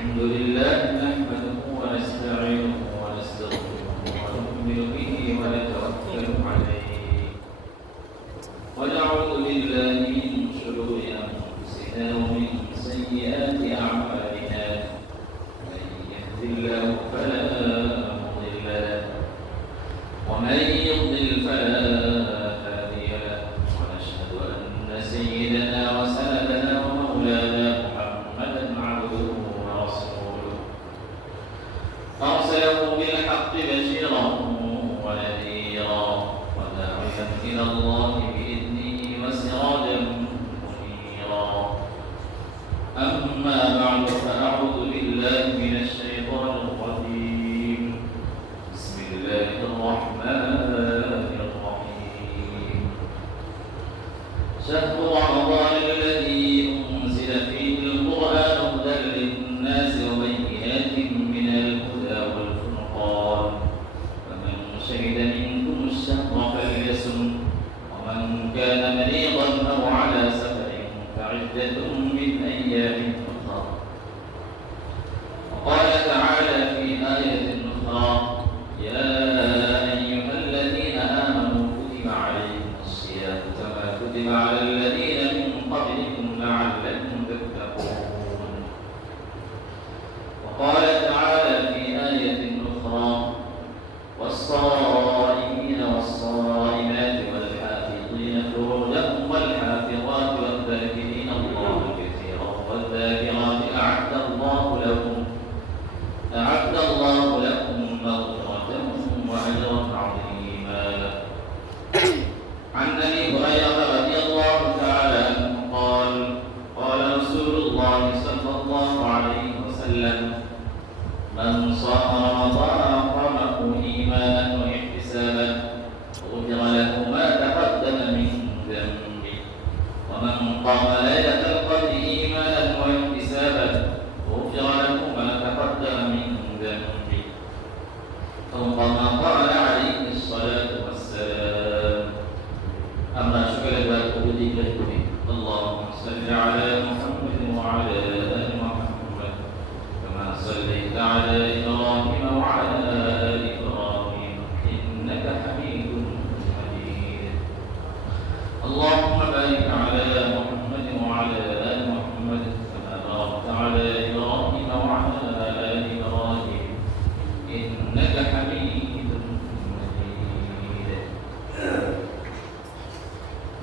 الحمد لله نحمده ونستعينه ونستغفره ونؤمن به ونتوكل عليه ونعوذ بالله من شرور أنفسنا ومن سيئات أعمالنا من يهد الله فلا مضل له ومن يضلل فلا هادي له ونشهد أن سيدنا وسندنا ومولانا محمدا عبده ورسوله أرسله بالحق بشيرا ونذيرا وداعيا إلى الله بإذنه وسراجا منيرا أما بعد فأعوذ بالله من الشيطان الرجيم بسم الله الرحمن الرحيم شهر رمضان الذي أنزل فيه القرآن هدى للناس وبينات من الهدى والفرقان فمن شهد منكم الشهر فليصم ومن كان مريضا أو على سفر فعدة من أيام أخرى وقال تعالى في آية أخرى يا أيها الذين آمنوا كتب عليكم الصيام كما كتب على الذين من قبلكم لعلكم تتقون وقال تعالى في آية أخرى والصائمين والصائمات والحافظين فروجهم والحافظات والذاكرين الله كثيرا والذاكرات أعد الله لهم مغفرة وأجرا عظيما عن أبي هريرة رضي الله تعالى عنه قال قال رسول الله صلى الله عليه وسلم من صام رمضان قامه إيمانا واحتسابا غفر له ما تقدم من ذنبه ومن قام ليلة القدر إيمانا واحتسابا غفر له ما تقدم من ذنبه أو كما قال عليه الصلاة والسلام أما شكر وأبدي كريم اللهم صل على محمد وعلى آل محمد كما صليت على إبراهيم وعلى آل إبراهيم إنك حميد مجيد اللهم بارك على محمد وعلى آل محمد كما باركت على إبراهيم وعلى آل إبراهيم إنك حميد مجيد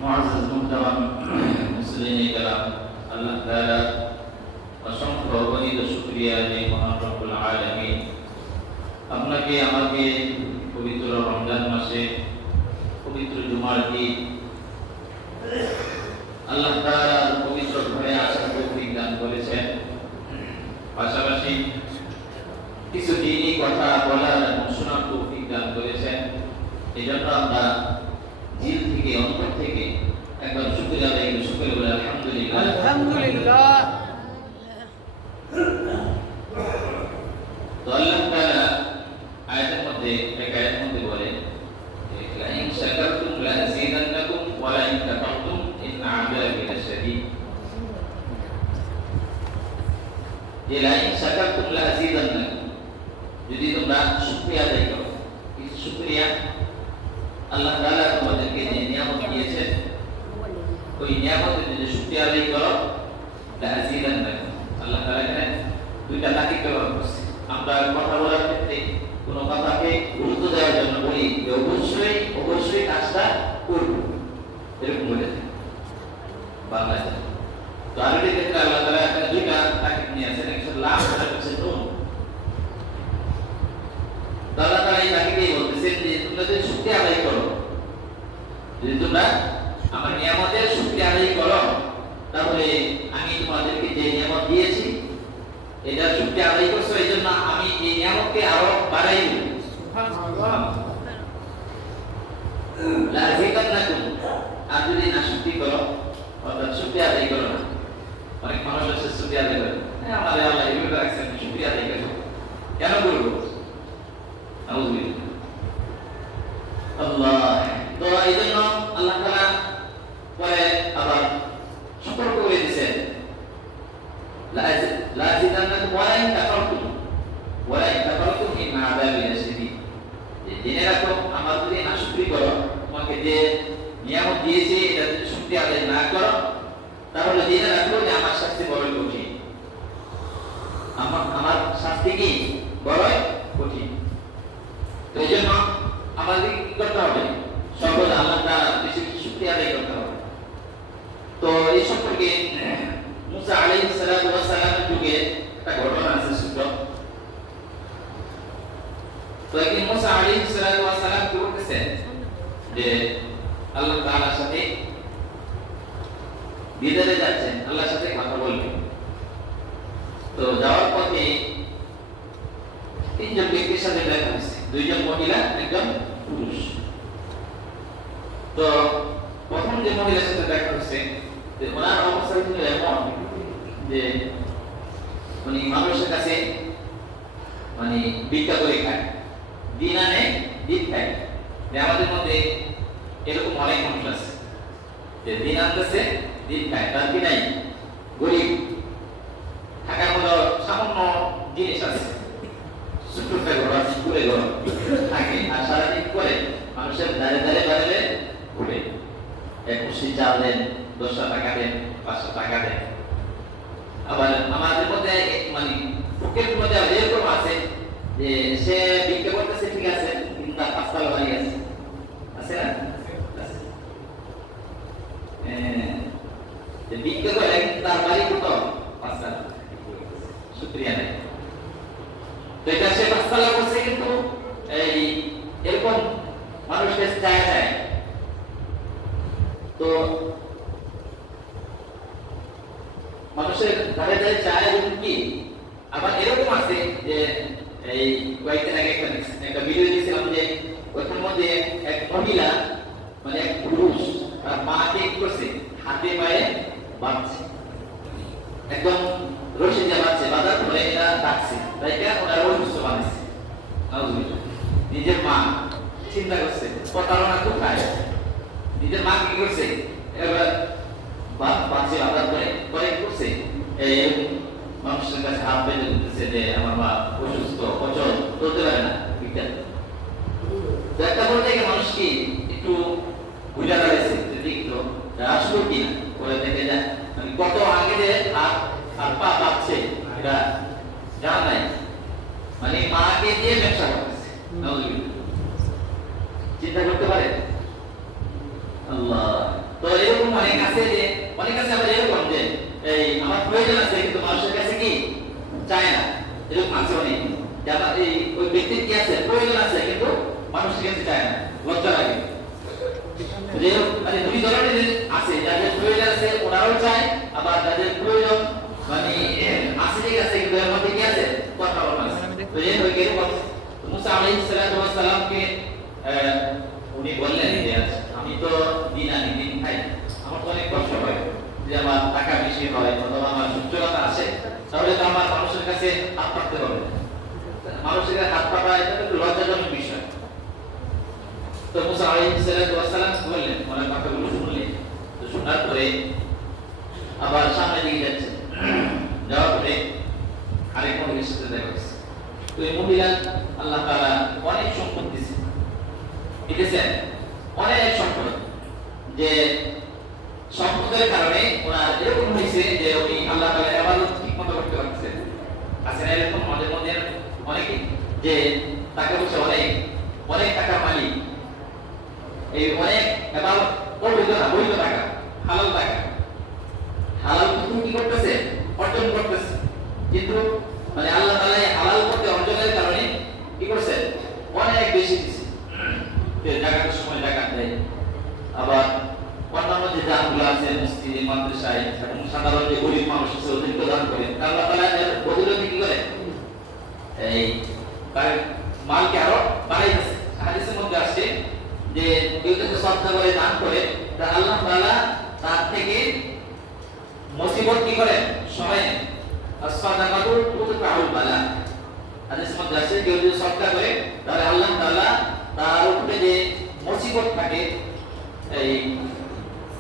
معزز محترم মুসলিম কালাম আল্লাহ তাআলা অসংখ্য অগণিত শুকরিয়া যে মহান রব্বুল আলামিন আপনাকে আমাকে পবিত্র রমজান মাসে পবিত্র জুমার দিন আল্লাহ তাআলার পবিত্র ঘরে আসার তৌফিক দান করেছেন পাশাপাশি কিছু দ্বীনি কথা বলার এবং শোনার তৌফিক দান করেছেন এজন্য আমরা দিল থেকে অন্তর থেকে একবার শুকরিয়া আদায় করে শুকর বলে আলহামদুলিল্লাহ আলহামদুলিল্লাহ তো আল্লাহ তাআলা আয়াতের মধ্যে এক আয়াতের মধ্যে বলে লা ইন শাকারতুম লা আযীদান্নাকুম ওয়া লা ইন কাফারতুম ইন্না আযাবি লাশাদীদ যে লা ইন শাকারতুম লা আযীদান্নাকুম যদি তোমরা শুকরিয়া আদায় করো এই শুকরিয়া আল্লাহ তাআলা তোমাদেরকে যে নিয়ামত দিয়েছেন ওই নিয়ামতের যদি শুকরিয়া আদায় করো লা আযীদান্নাকুম আল্লাহ তাআলা এখানে দুইটা তাকিদ ব্যবহার করছে আমরা কথা বলার ক্ষেত্রে কোনো কথাকে গুরুত্ব দেওয়ার জন্য বলি যে অবশ্যই কাজটা করব এরকম বলে বাংলায় তো আরবি ক্ষেত্রে আল্লাহ তাআলা এখানে দুইটা তাকিদ নিয়ে আছেন একটা লাভ আর একটা নুন আল্লাহ তাআলা এই তাকিদেই বলতেছেন যে তোমরা যদি শুকরিয়া আদায় করো যদি তোমরা আমার নিয়ামতের শুকরিয়া আদায় করো তাহলে আমি তোমাদেরকে যে নিয়ামত দিয়েছি এটা শুকরিয়া আদায় করছো এইজন্য আমি এই নিয়ামতকে আরো বাড়াই দেব সুবহানাল্লাহ লা আযীদান্নাকুম আর যদি না শুকরিয়া করো অর্থাৎ শুকরিয়া আদায় করো না অনেক মানুষ আছে শুকরিয়া আদায় করে আমাদের আল্লাহ এইভাবে রাখছেন শুকরিয়া আদায় করো কেন বলবো নাউযুবিল্লাহ আল্লাহ তো এইজন্য আল্লাহ তাআলা পরে আবার সম্পর্ক করে দিয়েছেন লা জিদান্নাকুম ওয়া লা ইন কাফারতুম ওয়া লা ইন কাফারতুম ইন আযাবি লাশাদীদ। জেনে রাখো আমার যদি নাশুকরি করো, তোমাকে যে নিয়ামত দিয়েছি এটা যদি শুকরিয়া আদায় না করো, তাহলে জেনে রাখো যে আমার শাস্তি বড়ই কঠিন। আমার শাস্তি কি বড়ই কঠিন। তো এই জন্য আমাদের কি করতে হবে? সর্বদা আল্লাহ তাআলা বেশি বেশি শুকরিয়া আদায় করতে হবে। তো এই সম্পর্কে মুসা আলাইহিস সালাতু ওয়াস সালামের যুগে একটা ঘটনা আছে ছোট। তো একদিন মুসা আলাইহিস সালাতু ওয়াস সালাম কি করতেছেন যে আল্লাহ তাআলার সাথে দিদারে যাচ্ছেন, আল্লাহর সাথে কথা বলবেন। তো যাওয়ার পথে তিনজন ব্যক্তির সাথে দেখা হয়েছে, দুইজন মহিলা একজন পুরুষ। তো প্রথম যে মহিলার সাথে দেখা হয়েছে যে ওনার অবস্থা ছিল এমন যে উনি মানুষের কাছে মানে ভিক্ষা করে খায়, দিন আনে দিন খায়। যে আমাদের মধ্যে এরকম অনেক মানুষ আছে যে দিন আনতেছে দিন খায়, তার কি নাই, গরিব, থাকার মতো সামান্য জিনিস আছে, ছোট্ট একটা ঘর আছে, স্কুলে ঘর থাকে, আর সারাদিন করে মানুষের দাঁড়ে দাঁড়ে বাড়লে ঘুরে 21 চাল দেন, 10 টাকা দেন, 500 টাকা দেন। আবার আমাদের মধ্যে মানে পকেট মধ্যে এরকম আছে যে সে ভিক্ষা করতেছে, ঠিক আছে, কিন্তু তার 5 তলা বাড়ি আছে, আছে না? যে ভিক্ষা করে কিন্তু তার বাড়ি কত? 5 তলা। শুকরিয়া নেই। তো এটা সে 5 তলা করছে, কিন্তু এই এরকম মানুষকে চায় চায়। তো মানুষের ধারে ধারে চায় এবং কি আবার এরকম আছে যে এই কয়েকদিন আগে একটা ভিডিও দিয়েছিলাম যে ওখানের মধ্যে এক মহিলা মানে এক পুরুষ তার মাকে কি করছে, হাতে পায়ে বাঁধছে, একদম রশি দিয়ে বাঁধছে, বাঁধার পরে এরা ডাকছে, তাই ওনার অসুস্থ বানাইছে। নিজের মা চিন্তা করছে প্রতারণা কোথায়, নিজের মা কি করছে, এবার বাঁচে বাঁধার পরে পরে কি করছে, মানুষের কাছে হাত পেতে দিতেছে যে আমার মা অসুস্থ, অচল, চলতে পারে না, বিজ্ঞান একটা বলে দেখে মানুষ কি একটু বুঝা দাঁড়িয়েছে যে দেখতো আসলো কি না, করে দেখে যায় মানে কত আগে যে হাত আর পা বাঁচছে এটা জানা নাই, মানে মাকে দিয়ে ব্যবসা করতেছে। চিন্তা করতে পারে আল্লাহ। তো এরকম অনেক আছে যে অনেক আছে আবার এরকম যে এই আমার প্রয়োজন আছে কিন্তু মানুষের কাছে কি চায় না, এরকম আছে অনেক। যারা এই ওই ব্যক্তির কি আছে, প্রয়োজন আছে কিন্তু মানুষের কাছে চায় না, লজ্জা লাগে। মানে দুই ধরনের আছে, যাদের প্রয়োজন আছে ওরাও চায়, আবার যাদের প্রয়োজন মানে আছে ঠিক আছে কিন্তু এর মধ্যে কি আছে, কথা বলা আছে। তো এই হয়ে গেল মুসা আলাইহিস সালামকে উনি বললেন যে আমি তো দিন আনি দিন খাই, আমার তো অনেক কষ্ট হয় যে আমার টাকা বেশি হয় অথবা আমার সচ্ছলতা আসে, তাহলে তো আমার মানুষের কাছে হাত পাততে হবে, মানুষের কাছে হাত পাতা এটা একটু লজ্জাজনক বিষয়। তো মুসা আলাইহিস সালাম বললেন, ওনার কথাগুলো শুনলেন। তো শোনার পরে আবার সামনে দিকে যাচ্ছে, যাওয়ার পরে আরেক মহিলার সাথে দেখা হয়েছে। তো এই মহিলা আল্লাহ তাআলা অনেক সম্পদ দিতেছেন, অনেক সম্পদ, যে সম্পদের কারণে ওনার এরকম হয়েছে যে উনি আল্লাহ তাআলার ইবাদত ঠিকমতো করতে পারছেন। আছে না এরকম আমাদের মধ্যে অনেকে যে টাকা পয়সা অনেক অনেক টাকা মালিক, এই অনেক ইবাদত অবৈধ না, বৈধ টাকা, হালাল টাকা, হালাল কি করতেছে, অর্জন করতেছে, কিন্তু মানে আল্লাহ তাআলা হালাল করতে অর্জনের কারণে কি করছে, অনেক বেশি দিচ্ছে। জাকাতের সময় জাকাত দেয়, আবার অন্যান্য যে দানগুলো আছে মসজিদে মাদ্রাসায় এবং সাধারণ যে গরিব মানুষ আছে ওদেরকে দান করে, আল্লাহ তাআলা এর বদৌলতে কি করে, এই তার মালকে আরো বাড়াইতেছে। হাদিসের মধ্যে আসছে যে কেউ যদি সদকা করে দান করে, তা আল্লাহ তাআলা তার থেকে মুসিবত কি করে সরাই নেন। as-সাদাকাতু তুদফাউল বালা, হাদিসের মধ্যে আসছে কেউ যদি সদকা করে তাহলে আল্লাহ তাআলা তার উপরে যে মুসিবত থাকে, এই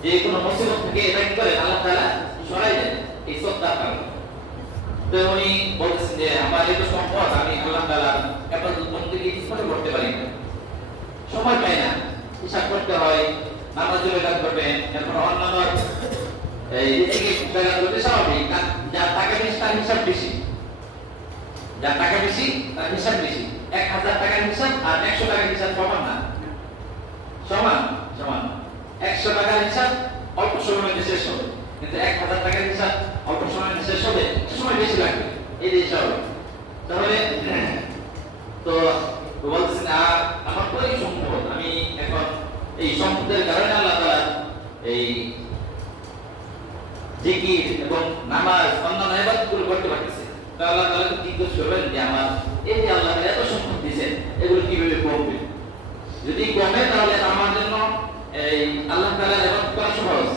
যে কোনো মুসিবত থেকে এটা কি করে আল্লাহ তাআলা সরাই দেন এই সদকার কারণে। তো উনি বলতেছেন যে আমার এত সম্পদ, আমি আল্লাহ তাআলা এত বন্ধুকে কিছু করতে পারি না, সময় পাই না, হিসাব করতে হয়, নামাজের ব্যাঘাত করবে, এখন অন্যান্য এই রিজিকের ব্যাঘাত করতে স্বাভাবিক। যার টাকা বেশি তার হিসাব বেশি, যার টাকা বেশি তার হিসাব বেশি। 1000 টাকার হিসাব আর 100 টাকার হিসাব সমান না, সমান সমান। 100 টাকার হিসাব অল্প সময়ের মধ্যে শেষ হবে, কিন্তু 1000 টাকার হিসাব অল্প সময়ের মধ্যে শেষ হবে, সময় বেশি লাগবে, এই যে হিসাব। তাহলে তো বলছেন আমার তো এই সম্পদ, আমি এখন এই সম্পদের কারণে আল্লাহ তাআলা এই জিকির এবং নামাজ অন্যান্য ইবাদতগুলো করতে পারতেছে। তো আল্লাহ তাআলা জিজ্ঞেস করবেন যে আমার এই যে আল্লাহ এত সম্পদ দিয়েছেন, এগুলো কিভাবে কমবে? যদি কমে তাহলে আমার জন্য এই আল্লাহ তাআলার ইবাদত করা সহজ,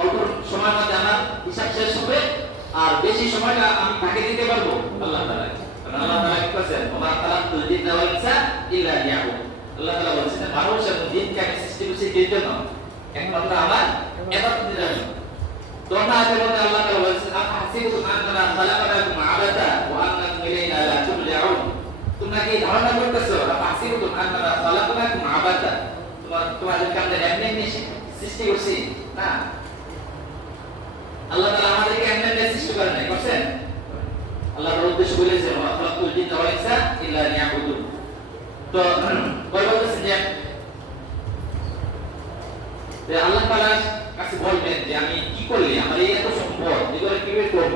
অল্প সময়ের মধ্যে আমার হিসাব শেষ হবে, আর বেশি সময়টা আমি তাকে দিতে পারবো আল্লাহ তাআলা। কারণ আল্লাহ তাআলা কি বলেছেন, ওমা খালাকতুল জিন্না ওয়াল ইনসা ইল্লা লিয়াবুদুন। আল্লাহ তাআলা বলেছেন মানুষ এবং জিনকে আমি সৃষ্টি করেছি এর জন্য, একমাত্র আমার ইবাদতের জন্য। তো না আছে বলতে আল্লাহ তাআলা বলেছেন আফাসিবতুম আন্নামা খালাকনাকুম আবাসা ওয়া আন্নাকুম ইলাইনা লা তুরজাউন। তোমরা কি ধারণা করতেছো আফাসিবতুম আন্নামা খালাকনাকুম আবাসা, তোমাদেরকে আমরা এমনি সৃষ্টি করছি? না, আল্লাহ তাআলা আমাদেরকে এমনি সৃষ্টি করেন নাই, করছেন? আল্লাহর উদ্দেশ্য বলেছেন ওয়া খালাকতুল জিন্না ওয়াল ইনসা ইল্লা লিয়াবুদুন। তো বলতেছেন যে আল্লাহ তাআলার কাছে বলবেন যে আমি কি করলে আমার এই এত সম্পদ এগুলো কিভাবে করব?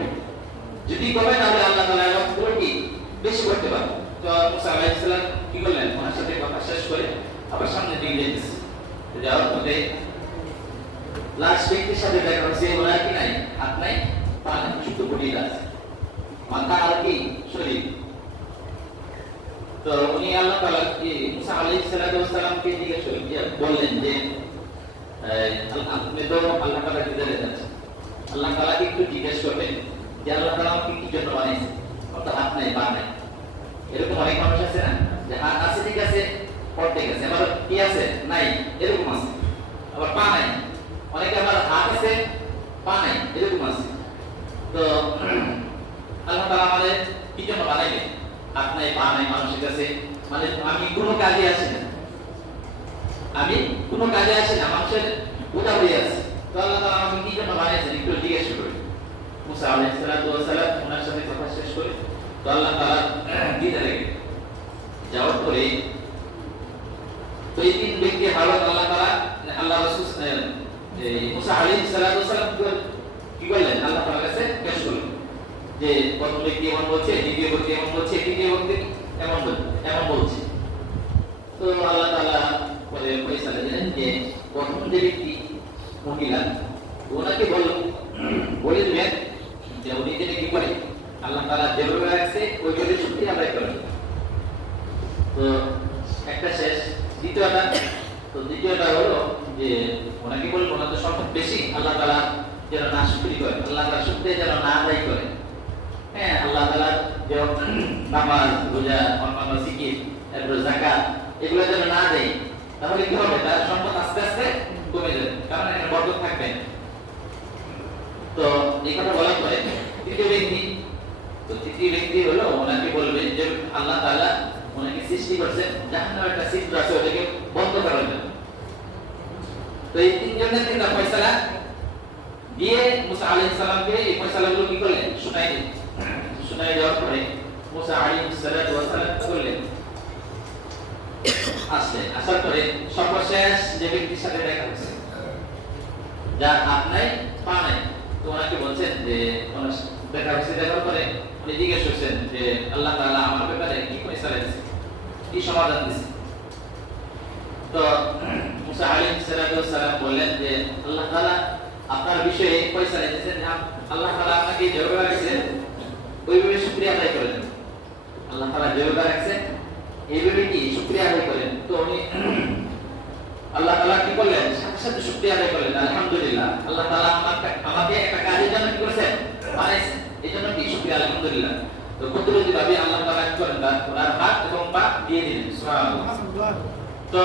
যদি কমে তাহলে আল্লাহ তাআলা ইবাদতগুলো কি বেশি করতে পারবো। তো মুসা আলাইহিস সালাম কি করলেন, ওনার সাথে কথা শেষ করে আবার সামনে দিকে যেতেছে। যাওয়ার পথে লাস্ট ব্যক্তির সাথে দেখা হচ্ছে, ওনার কি নাই, হাত নাই, পা নাই, শুধু বডি আছে, মাথা আর কি শরীর। তো উনি আল্লাহ তাআলা কি মুসা আলাইহিস সালামকে জিজ্ঞেস বললেন যে আপনি তো আল্লাহ তাআলা কি জানেন? আল্লাহ তাআলাকে একটু জিজ্ঞেস করবেন যে আল্লাহ তাআলা আমাকে কি জন্য বানিয়েছে, অর্থাৎ হাত নাই, পা নাই। এরকম অনেক মানুষ আছে না, যে হাত আছে ঠিক আছে, অর্ধেক আছে, আবার কি আছে নাই, এরকম আছে, আবার পা নাই। অনেকে আবার হাত আছে পা নাই, এরকম আছে। তো আল্লাহ তাআলা আমাদের কি জন্য বানাইলেন? হাত নাই, পা নাই মানুষের কাছে, মানে আমি কোনো কাজে আসি না, আমি কোনো কাজে আসি না, মানুষের বোঝা হয়ে আছে। তো আল্লাহ তাআলা আমাকে কি জন্য বানিয়েছেন একটু জিজ্ঞেস করি। মুসা আলাইহিস সালাম ওনার সাথে কথা শেষ করে তো আল্লাহ তাআলা দিতে লাগে যাওয়ার পরে তো এই তিন ব্যক্তি হালত আল্লাহ তাআলা আল্লাহ রাসূল মুসা আলাইহিস সালাম কি করলেন, আল্লাহ তাআলার কাছে পেশ করলেন যে প্রথম ব্যক্তি এমন বলছে, দ্বিতীয় ব্যক্তি এমন বলছে, তৃতীয় ব্যক্তি এমন বলছে। তো আল্লাহ তাআলা পরে ফয়সালা দিলেন যে প্রথম যে ব্যক্তি মহিলা, ওনাকে বলে দিলেন যে উনি যেটা কি করে আল্লাহ তাআলা যেভাবে রাখছে ওইভাবে শুকরিয়া আদায় করেন। তো একটা শেষ, দ্বিতীয়টা হলো যে ওনাকে বলবো ওনার তো সম্পদ বেশি, আল্লাহ তাআলা যেন না শুকরি করে, আল্লাহ তাআলা শুকরিয়া যেন না আদায় করে। হ্যাঁ, আল্লাহ তাআলা যে নামাজ, রোজা, অন্যান্য জিকির, এরপর যাকাত এগুলো যেন না দেয়, তাহলে কি হবে, তার সম্পদ আস্তে আস্তে কমে যাবে, কারণ এখানে বরকত থাকবে। তো এই কথা বলার পরে তৃতীয় ব্যক্তি হলো ওনাকে বলবেন যে আল্লাহ তাআলা ওনাকে সৃষ্টি করেছেন জাহান্নামের একটা ছিদ্র আছে, ওটাকে বন্ধ করার জন্য। তো এই তিনজনের তিনটা ফয়সালা দিয়ে মুসা আলাইহিস সালামকে এই ফয়সালাগুলো কি করলেন, শুনাই দেওয়ার পরে মুসা আলাইহিস সালাম করলেন আসার পরে সর্বশেষ যে ব্যক্তির সাথে দেখা হচ্ছে, যার হাত নাই, পা নাই, তো ওনাকে বলছেন যে দেখা হচ্ছে, দেখার পরে উনি জিজ্ঞেস করছেন যে আল্লাহ তাআলা আমার ব্যাপারে কি ফয়সালা দিয়েছে, কি সমাধান দিয়েছে। তো মুসা আলাইহিস সালাম বললেন যে আল্লাহ তাআলা আপনার বিষয়ে ফয়সালা দিয়েছেন, আল্লাহ তাআলা আপনাকে যেভাবে রাখছেন ওইভাবে শুকরিয়া আদায় করেন। আল্লাহ তাআলা যেভাবে রাখছেন এইভাবে কি শুকরিয়া আদায় করেন। তো উনি আল্লাহ তাআলা কি করলেন, সাথে সাথে শুকরিয়া আদায় করলেন, আলহামদুলিল্লাহ আল্লাহ তাআলা আমাকে একটা কাজের জন্য কি করেছেন, বানাইছেন, এইজন্য কি শুকরিয়া, আলহামদুলিল্লাহ। তো কুদরতি ভাবে আল্লাহ তাআলা কি করেন, ওনার হাত এবং পা দিয়ে দিলেন, সুবহানাল্লাহ। তো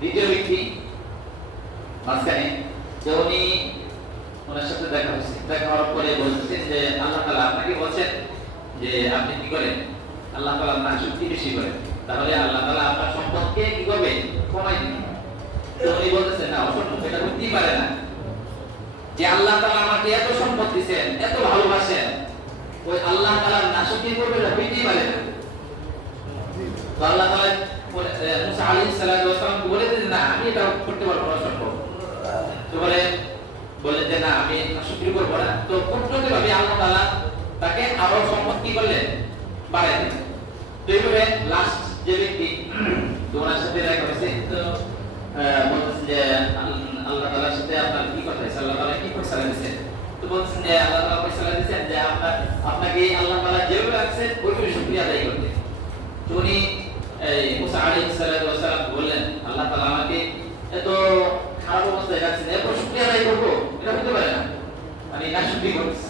দ্বিতীয় ব্যক্তি মাঝখানে যে ওনার সাথে দেখা হয়েছে, দেখা হওয়ার পরে বলছেন যে আল্লাহ তাআলা আপনাকে বলছেন যে আপনি কি করেন, আল্লাহ তাআলা না চুক্তি বেশি করেন, তাহলে আল্লাহ তাআলা আপনার সম্পদকে কি করবে, কমাই দিবে। তো উনি বলতেছেন না, অসম্ভব, এটা হতেই পারে না যে আল্লাহ তাআলা আমাকে এত সম্পদ দিয়েছেন, এত ভালোবাসেন, ওই আল্লাহ তাআলা নাশকরি করবে, এটা হতেই পারে না। তো আল্লাহ তাআলা মুসা আলাইহিস সালাতু ওয়াস সালাম বলে দিলেন না, আমি এটা করতে পারবো না, অসম্ভব। তো বললেন যে না, আমি নাশকরি করব না। তো কূটনৈতিকভাবে আল্লাহ তাআলা তাকে আরো সম্পদ কি করলেন, বাড়াই দিলেন। তো এইভাবে লাস্ট যে ব্যক্তি ওনার সাথে দেখা হয়েছে, তো বলতেছেন যে আল্লাহ তাআলার সাথে আপনার কি কথা হয়েছে, আল্লাহ তাআলা কি ফয়সালা দিয়েছেন। তো বলতেছেন যে আল্লাহ তাআলা ফয়সালা দিয়েছেন যে আপনাকে আল্লাহ তাআলা যেভাবে রাখছেন ওইভাবে শুকরিয়া আদায় করতে। তো উনি মুসা আলাইহিস সালাতু ওয়াস সালাম বললেন, আল্লাহ তাআলা আমাকে এত খারাপ অবস্থায় রাখছেন, এত শুকরিয়া আদায় করবো, এটা হতে পারে না, মানে নাশকরি করছে,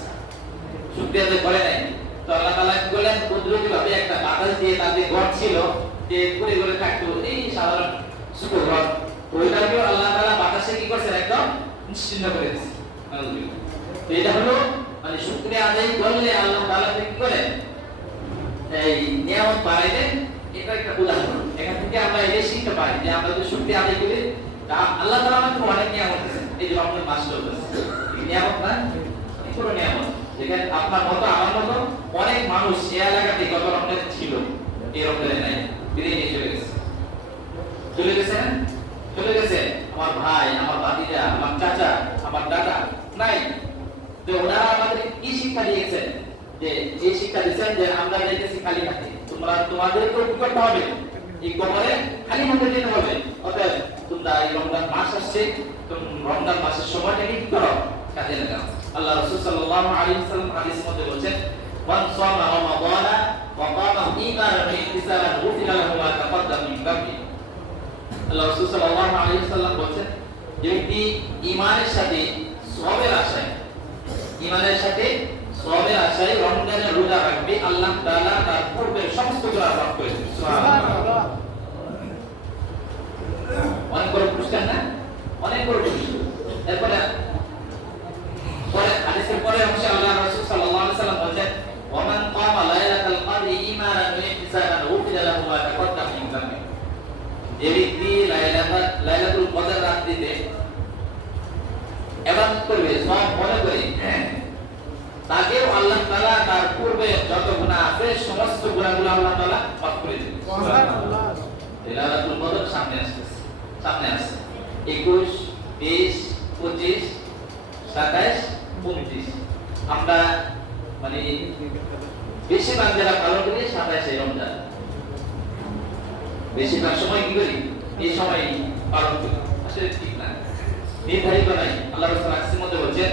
শুকরিয়া আদায় করে নাই। তো আল্লাহ তাআলা কি করলেন, কুদরতিভাবে একটা বাতাস দিয়ে তাদের ঘর ছিল যে ঘুরে ঘুরে থাকতো, এই সাধারণ ছোট ঘর, ওইটাকে আল্লাহ তাআলা বাতাসে কি করছেন, একদম নিশ্চিন্ন করে দিয়েছে। তো এটা হলো মানে শুকরিয়া আদায় করলে আল্লাহ তাআলা কি করেন, এই নিয়ামত বাড়াই দেন। এটা একটা উদাহরণ, এখান থেকে আমরা এটা শিখতে পারি যে আমরা যদি শুকরিয়া আদায় করি, আল্লাহ তাআলা আমাদের অনেক নিয়ামত দিয়েছেন। এই যে আমাদের মাস চলতেছে, এই নিয়ামত না, এই পুরো নিয়ামত, যেখানে আপনার মতো আমার মতো অনেক মানুষ এই এলাকাতে গত রমজানে ছিল, এই রমজানে নাই, বিদায় নিয়ে চলে গেছে। চলে গেছে না, চলে গেছে আমার ভাই, আমার ভাতিজা, আমার চাচা, আমার দাদা নাই। তো ওনারা আমাদের কি শিক্ষা দিয়েছেন, যে এই শিক্ষা দিয়েছেন যে আমরা যাইতেছি খালি হাতে, তোমাদেরকে কি করতে হবে, এই কবরে খালি হাতে যেতে হবে। অতএব তোমরা এই রমজান মাস আসছে, রমজান মাসের সময়টাকে কি করো, কাজে লাগাও। আল্লাহ রাসূল সাল্লাল্লাহু আলাইহি ওয়াসাল্লাম হাদিসের মধ্যে বলেছেন, মান সামা রমাদানা ওয়া কামা ঈমানান ওয়া ইহতিসাবান গুফিরা লাহু মা তাকাদ্দাম মিন যামবি। আল্লাহ রাসূল সাল্লাল্লাহু আলাইহি ওয়াসাল্লাম বলেছেন, যে ব্যক্তি ঈমানের সাথে সওয়াবের আশায়, ঈমানের সাথে সওয়াবের আশায় রমজানের রোজা রাখবে, আল্লাহ তাআলা তার পূর্বের সমস্ত গুনাহ মাফ করে দেবেন। সুবহানাল্লাহ, অনেক বড় পুরস্কার না, অনেক বড় পুরস্কার। এরপরে হাদিসের পরে অংশে আল্লাহ রাসূল সাল্লাল্লাহু আলাইহি ওয়াসাল্লাম বলেন, ওয়া মান কামা লাইলাতাল কদরি ঈমানান ওয়া ইহতিসাবান গুফিরা লাহু মা তাকাদ্দাম মিন যামবি। যে ব্যক্তি লাইলাতুল কদর রাত্রিতে ইবাদত করবে, সব মনে করে, তাকেও আল্লাহ তাআলা তার পূর্বে যত গুনাহ আছে সমস্ত গুনাহগুলো আল্লাহ তাআলা মাফ করে দেবেন। সুবহানাল্লাহ, লাইলাতুল কদর সামনে আসছে 21, 20, 25, 27, 29 আমরা মানে বেশিরভাগ যারা পালন করি 27 রমজান, বেশিরভাগ সময় কি করি, এই সময় পালন করি। আসলে ঠিক না, নির্ধারিত নাই। আল্লাহ রাসূল হাদিসের মধ্যে বলেছেন,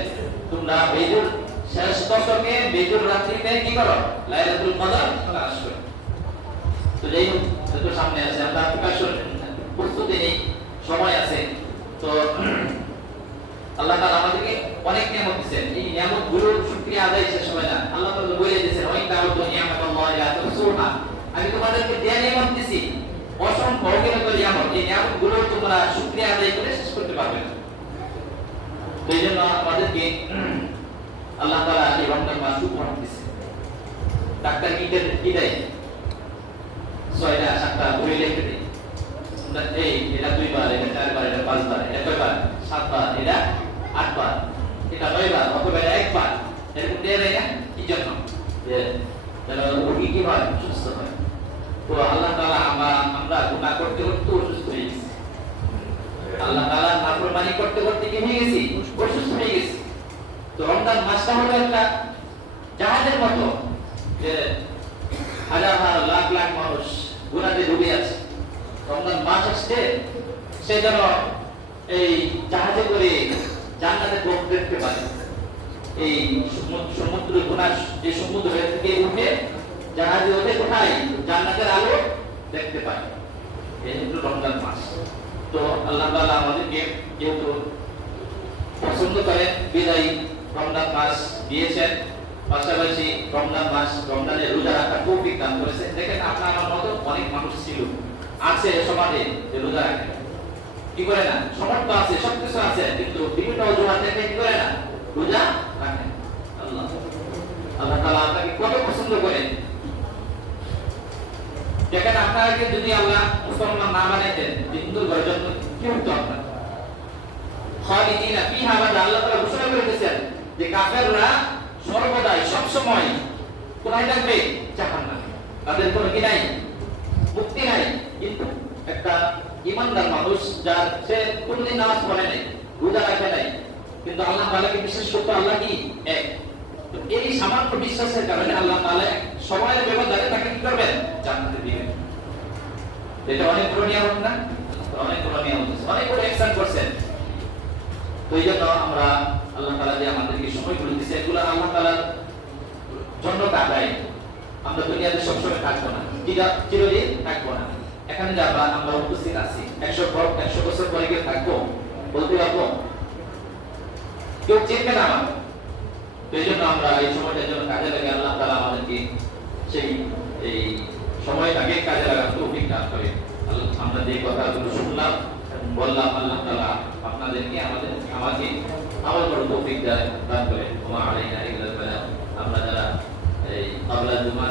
তোমরা বেজুর শেষ দশকে বেজুর রাত্রিতে কি করো, লাইলাতুল কদর তালাশ করো। তো যাই হোক, তো সামনে আছে, আমরা প্রস্তুতি নেই, সময় আছে। তো আল্লাহ তাআলা আমাদেরকে অনেক নিয়ামত দিয়েছেন, এই নিয়ামতগুলোর শুকরিয়া আদায় শেষ হবে না। আল্লাহ তাআলা বলে দিয়েছেন, ওয়া তাআলা নিয়ামাতুল্লাহি লা তুহসুহা, আমি তোমাদেরকে যে নিয়ামত দিয়েছি অসংখ্য অগণিত নিয়ামত, এই নিয়ামতগুলো তোমরা শুকরিয়া আদায় করে শেষ করতে পারবে না। তো এই জন্য আমাদেরকে আল্লাহ তাআলা এই রমজান মাস উপহার দিয়েছেন। ডাক্তার কি দেয়, 6টা 7টা বই লিখে দেয়, এই এটা 2 বার, এটা 4 বার, এটা 5 বার, এটা কয়বার, 7 বার, এটা 8 বার, এটা 9 বার, অথবা এটা 1 বার, এরকম দিয়ে দেয় না, কি জন্য, যে যেন রোগী কি হয়, সুস্থ হয়। তো আল্লাহ তাআলা আমরা গুনাহ করতে করতে অসুস্থ হয়ে গেছি, আল্লাহ তাআলা নাফরমানি করতে করতে কি হয়ে গেছি, অসুস্থ হয়ে গেছি। তো রমজান মাসটা হলো একটা জাহাজের মতো, যে হাজার হাজার লাখ লাখ মানুষ গুনাহে ডুবে আছে। রমজান মাস আসছে, সে যেন এই জাহাজে করে জান্নাতে পৌঁছে দেখতে পারে। এই সমুদ্র গুনাহ, যে সমুদ্র থেকে উঠে জাহাজে ওঠে কোথায়, জান্নাতের আলো দেখতে পায়। এই হলো রমজান মাস। তো আল্লাহ তাআলা আমাদেরকে যেহেতু পছন্দ করেন, বিদায়ী রমজান মাস দিয়েছেন, পাশাপাশি রমজান মাস, রমজানে রোজা রাখার তৌফিক দান করেছেন। দেখেন, আপনার আমার মতো অনেক মানুষ ছিল, আছে সমাজে, যে রোজা রাখে, কি করে না, সমর্থ আছে, সবকিছু আছে, কিন্তু বিভিন্ন অজুহাত থেকে কি করে না, রোজা রাখেন। আল্লাহ আল্লাহ তাআলা আপনাকে কত পছন্দ করেন। যেখানে আপনাকে যদি আল্লাহ মুসলমান না বানাইতেন, হিন্দুর ঘরে জন্ম কি হতো আপনার? খালিদিনা ফিহা আবাদা, আল্লাহ তাআলা ঘোষণা করে দিয়েছেন যে কাফেররা সর্বদাই সব সময় কোথায় থাকবে? জাহান্নামে। তাদের কোনো কি নাই? মুক্তি নাই। কিন্তু একটা ঈমানদার মানুষ যার সে কোনদিন নামাজ পড়ে নাই, রোজা রাখে নাই, কিন্তু আল্লাহ তাআলাকে বিশ্বাস করতে, আল্লাহ কি এক। তো এই সামান্য বিশ্বাসের কারণে আল্লাহ তাআলা সময়ের ব্যবধানে তাকে কি করবেন? জান্নাতে দিবেন। এটা অনেক বড় নিয়ামত না? অনেক বড় নিয়ামত, অনেক বড় ihsan করছেন। তো এই জন্য আমরা আল্লাহ তাআলা যে আমাদেরকে সময়গুলো দিয়েছে, এগুলো আল্লাহ তাআলার জন্য কাটাই। আমরা দুনিয়াতে সবসময় থাকবো না, চিরদিন থাকবো না। এখানে যাবা আমরা উপস্থিত আছি, 100 বছর পরে গিয়ে থাকবো বলতে পারবো? কেউ চিনবে না আমার। এই জন্য আমরা এই সময়টার জন্য কাজে লাগে, আল্লাহ তাআলা আমাদেরকে সেই এই সময়টাকে কাজে লাগার তৌফিক দান করে। আমরা যে কথাগুলো শুনলাম বললাম, আল্লাহ তাআলা আপনাদেরকে আমাকে আমল করার তৌফিক দান করে। ওয়া আলাইনা ইল্লাল বালাগ। আমরা যারা এই ক্বাবলা জুমা